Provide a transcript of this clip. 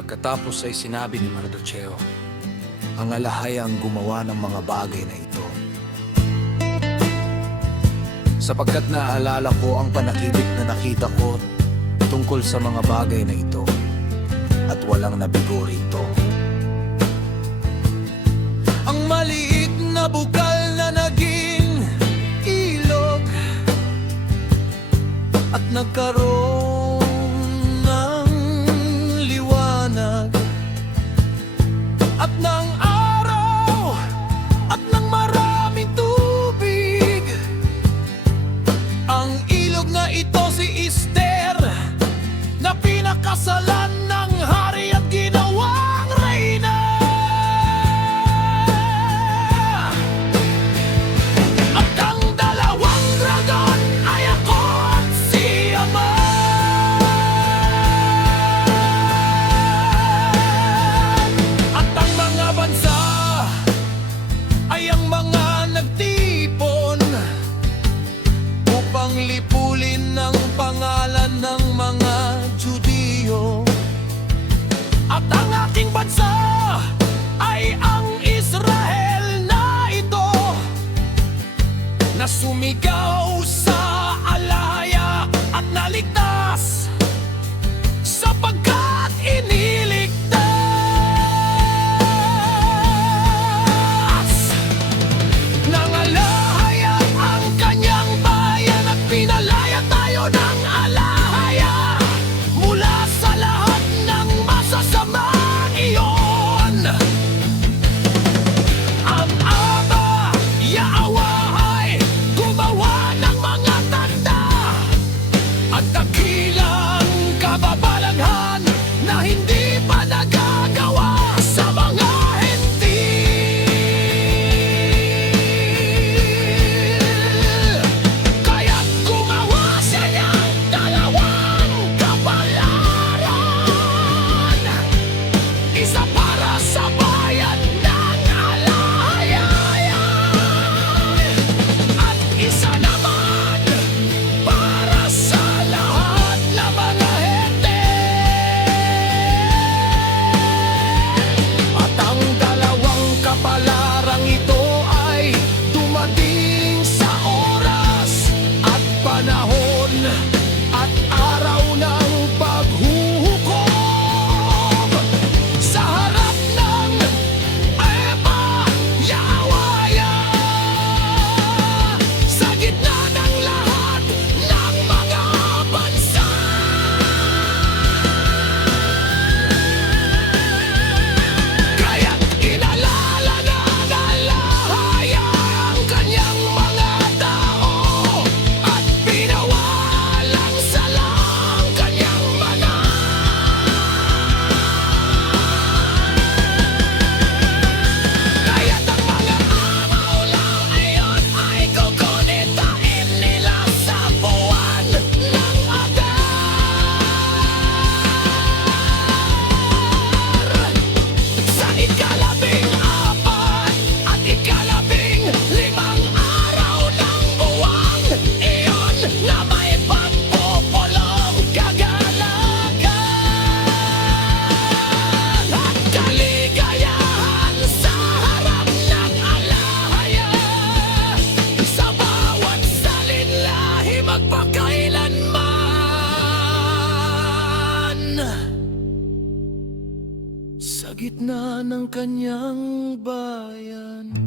Pagkatapos ay sinabi ni Mardocheo, ang alahay ang gumawa ng mga bagay na ito, sapagkat naaalala ko ang panakibik na nakita ko tungkol sa mga bagay na ito, at walang nabigo rito. Ang maliit na bukal na naging ilog, at nagkaroon ng liwanag, at ng araw, at ng maraming tubig. Ang ilog na ito si Esther, na pinakasalan ng hari at ginawang reyna. At ang dalawang dragon ay ako at si Ama. At ang mga bansa ay ang mga nagtipon upang lipulin ang pangalan ng mga Judiyo. At ang aking bansa ay ang Israel na ito, na sumigaw sa alaya at naligtas, sapagkat iniligtas ng alahaya ang kanyang bayan, at pinalaya tayo ng alahaya mula sa lahat ng masasamang iyon. Ang Ama, Yahweh, gumawa ng mga tanda at dakilang kababalaghan na hindi pa nagagawa sa mga hentil. Kaya't gumawa siya ng dalawang kapalaran, isa para sa bayan ng alahaya, at isa naman para sa lahat ng mga hentil. At ang dalawang kapalarang ito ay dumating sa oras at panahon at araw ng paghuhukom sa harap ng Ama, Yahweh, sa gitna ng lahat ng mga bansa. Kaya't inalala ng alahaya ang kanyang mga tao, at pinawalang sala ang kanyang mga. Kaya't ang mga amaw-law ayon ay kukunitain nila sa buwan ng Adar, sa ikalabing-apat at ikalabing-limang araw ng buwan iyon, na may pagpupulong kagalakan at kaligayahan sa harap ng alahaya, sa bawat salinlahi magpakailanman, sa gitna ng kanyang bayan.